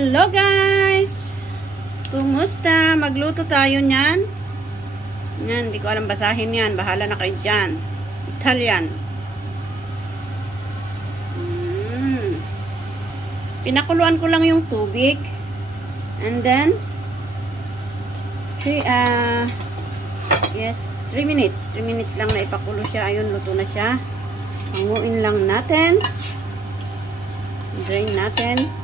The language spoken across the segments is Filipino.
Hello guys! Kumusta? Magluto tayo niyan. Yan, hindi ko alam basahin yan. Bahala na kayo dyan. Italian. Pinakuluan ko lang yung tubig. And then, 3 minutes. 3 minutes lang na ipakulo siya. Ayun, luto na siya. Hanguin lang natin. Drain natin.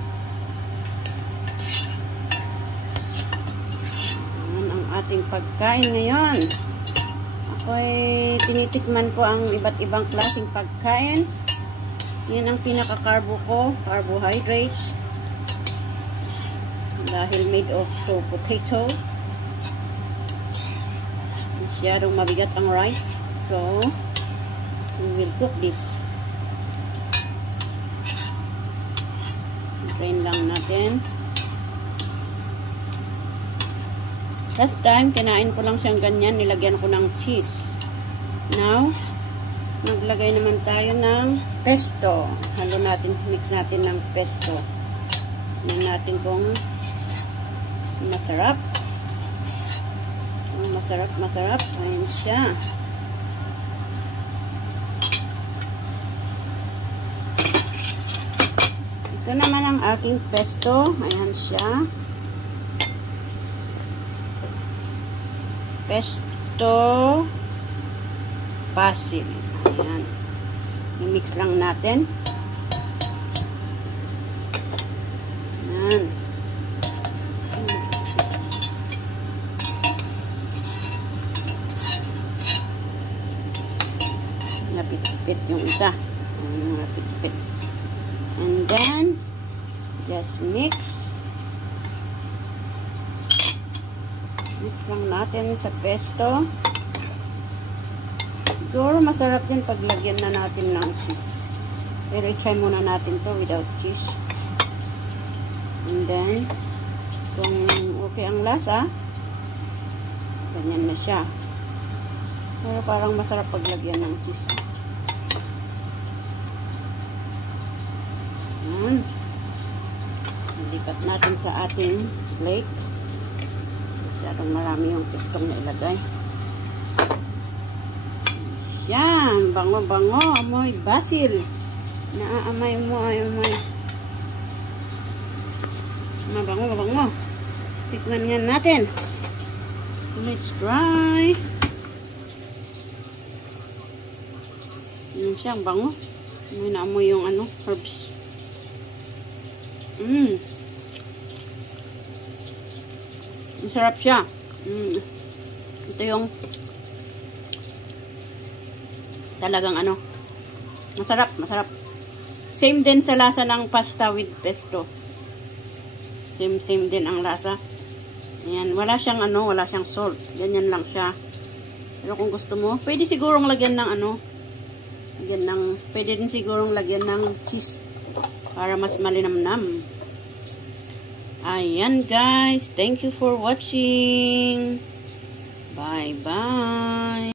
Ating pagkain ngayon. Ako'y tinitikman ko ang iba't ibang klaseng pagkain. Yan ang pinaka-carbo ko, carbohydrates. Dahil made of potato. Masyadong mabigat ang rice. So, we will cook this. Drain lang natin. Last time, kinain ko lang siyang ganyan. Nilagyan ko ng cheese. Now, naglagay naman tayo ng pesto. Halo natin, mix natin ng pesto. Tingnan natin kung masarap. Masarap. Ayan siya. Ito naman ang aking pesto. Ayan siya. Pesto basil. Ayan. I-mix lang natin. Ayan. Napit-pit yung isa. Napit-pit. And then, just mix. Mix lang natin sa pesto. Siguro masarap din paglagyan na natin ng cheese. Pero i-try muna natin to without cheese. And then, kung okay ang lasa, ganyan na siya. Pero parang masarap paglagyan ng cheese. Ayan. Lipat natin sa ating plate. Masyadong marami yung pistong na ilagay. Yan, bango-bango, amoy basil. Naaamay mo, amoy. Mabango. Tikman yan natin. Let's try. Yan siya, bango. May naamoy yung herbs. Masarap siya. Ito yung talagang masarap. Same din sa lasa ng pasta with pesto. Same din ang lasa. Ayan, wala siyang salt. Ganyan lang siya. Pero kung gusto mo, pwede sigurong lagyan ng pwede din sigurong lagyan ng cheese para mas malinamnam. Ayan guys, thank you for watching. Bye-bye.